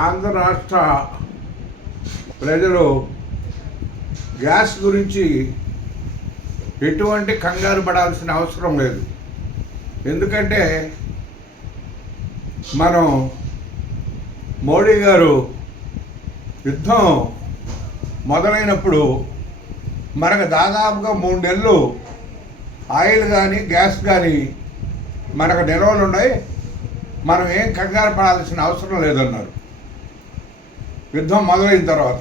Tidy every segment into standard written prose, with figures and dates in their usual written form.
ఆంధ్ర రాష్ట్ర ప్రజలు గ్యాస్ గురించి ఎటువంటి కంగారు పడాల్సిన అవసరం లేదు. ఎందుకంటే మనం మోడీ గారు యుద్ధం మొదలైనప్పుడు మనకు దాదాపుగా 3 నెలలు ఆయిల్ కానీ గ్యాస్ కానీ మనకు నిల్వలు ఉన్నాయి, మనం ఏం కంగారు పడాల్సిన అవసరం లేదన్నారు. యుద్ధం మొదలైన తర్వాత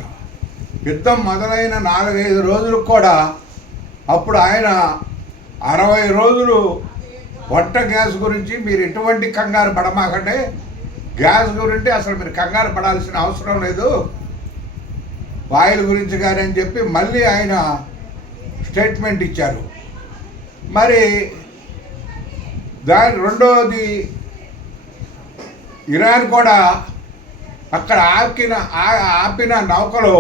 యుద్ధం మొదలైన 4-5 రోజులకు కూడా అప్పుడు ఆయన 60 రోజులు వంట గ్యాస్ గురించి మీరు ఎటువంటి కంగారు పడమాకంటే, గ్యాస్ గురించి అసలు మీరు కంగారు పడాల్సిన అవసరం లేదు, ఆయిల్ గురించి కానీ అని చెప్పి మళ్ళీ ఆయన స్టేట్మెంట్ ఇచ్చారు. మరి దాని రెండవది ఇరాన్ కూడా అక్కడ ఆపిన నౌకలో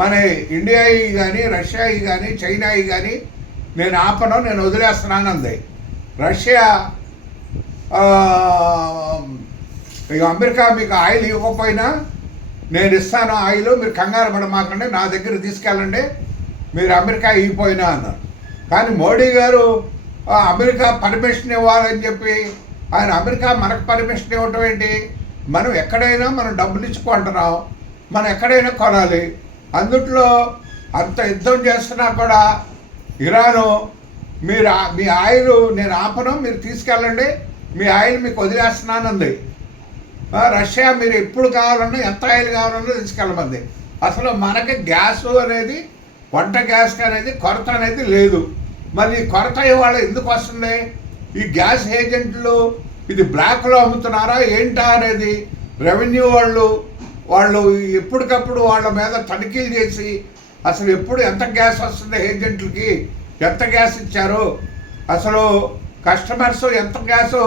మన ఇండియాయి కానీ రష్యాయి కానీ చైనాయి కానీ నేను ఆపను, నేను వదిలేస్తున్నాను అంది. రష్యా అమెరికా మీకు ఆయిల్ ఇవ్వకపోయినా నేను ఇస్తాను ఆయిల్, మీరు కంగారు పడమాకండి, నా దగ్గర తీసుకెళ్ళండి, మీరు అమెరికా ఇవ్వపోయినా అన్నారు. కానీ మోడీ గారు అమెరికా పర్మిషన్ ఇవ్వాలని చెప్పి ఆయన అమెరికా మనకు పర్మిషన్ ఇవ్వటం ఏంటి? మనం ఎక్కడైనా మనం డబ్బులు ఇచ్చుకుంటున్నాం, మనం ఎక్కడైనా కొనాలి. అందుట్లో అంత యుద్ధం చేస్తున్నా కూడా ఇరాను మీరు మీ ఆయిల్ నేను ఆపను, మీరు తీసుకెళ్ళండి, మీ ఆయిల్ మీకు వదిలేస్తున్నానంది. రష్యా మీరు ఎప్పుడు కావాలన్నా ఎంత ఆయిల్ కావాలన్నా తీసుకెళ్ళమంది. అసలు మనకి గ్యాసు అనేది వంట గ్యాస్ అనేది కొరత అనేది లేదు. మరి కొరత ఇవాళ ఎందుకు వస్తుంది? ఈ గ్యాస్ ఏజెంట్లు ఇది బ్లాక్లో అమ్ముతున్నారా ఏంటా అనేది రెవెన్యూ వాళ్ళు ఎప్పటికప్పుడు వాళ్ళ మీద తనిఖీలు చేసి అసలు ఎప్పుడు ఎంత గ్యాస్ వస్తుంది, ఏజెంట్లకి ఎంత గ్యాస్ ఇచ్చారు, అసలు కస్టమర్స్ ఎంత గ్యాసు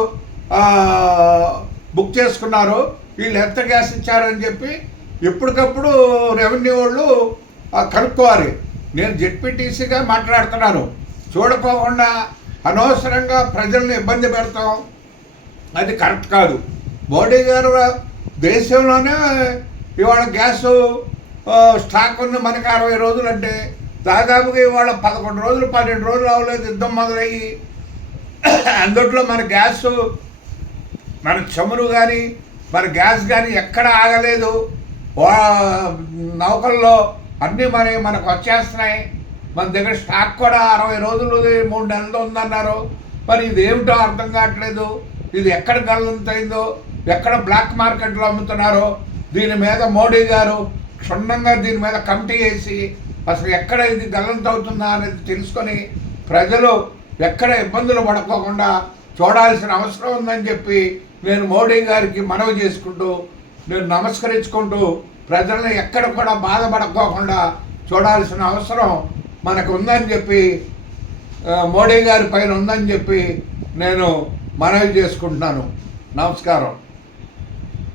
బుక్ చేసుకున్నారు, వీళ్ళు ఎంత గ్యాస్ ఇచ్చారని చెప్పి ఎప్పటికప్పుడు రెవెన్యూ వాళ్ళు కనుక్కోవాలి. నేను జెడ్పీటీసీగా మాట్లాడుతున్నాను. చూడకోకుండా అనవసరంగా ప్రజల్ని ఇబ్బంది పెడతాం, అది కరెక్ట్ కాదు. మోడీ గారు దేశంలోనే ఇవాళ గ్యాసు స్టాక్ ఉంది మనకి 60 రోజులు అంటే దాదాపుగా ఇవాళ 11 రోజులు 12 రోజులు అవ్వలేదు యుద్ధం మొదలయ్యి. అందుట్లో మన గ్యాసు మన చమురు కానీ మన గ్యాస్ కానీ ఎక్కడ ఆగలేదు. నౌకల్లో అన్నీ మనకు వచ్చేస్తున్నాయి. మన దగ్గర స్టాక్ కూడా 60 రోజులు 3 నెలలు ఉందన్నారు. మరి ఇది ఏమిటో అర్థం కావట్లేదు. ఇది ఎక్కడ గల్లంతైందో, ఎక్కడ బ్లాక్ మార్కెట్లో అమ్ముతున్నారో దీని మీద మోడీ గారు క్షుణ్ణంగా దీని మీద కమిటీ వేసి అసలు ఎక్కడ ఇది గల్లంతవుతుందా అనేది తెలుసుకొని ప్రజలు ఎక్కడ ఇబ్బందులు పడుకోకుండా చూడాల్సిన అవసరం ఉందని చెప్పి నేను మోడీ గారికి మనవి చేసుకుంటూ నేను నమస్కరించుకుంటూ ప్రజల్ని ఎక్కడ కూడా బాధపడుకోకుండా చూడాల్సిన అవసరం మనకు ఉందని చెప్పి మోడీ గారి పైన ఉందని చెప్పి నేను మనవి చేసుకుంటున్నాను. నమస్కారం.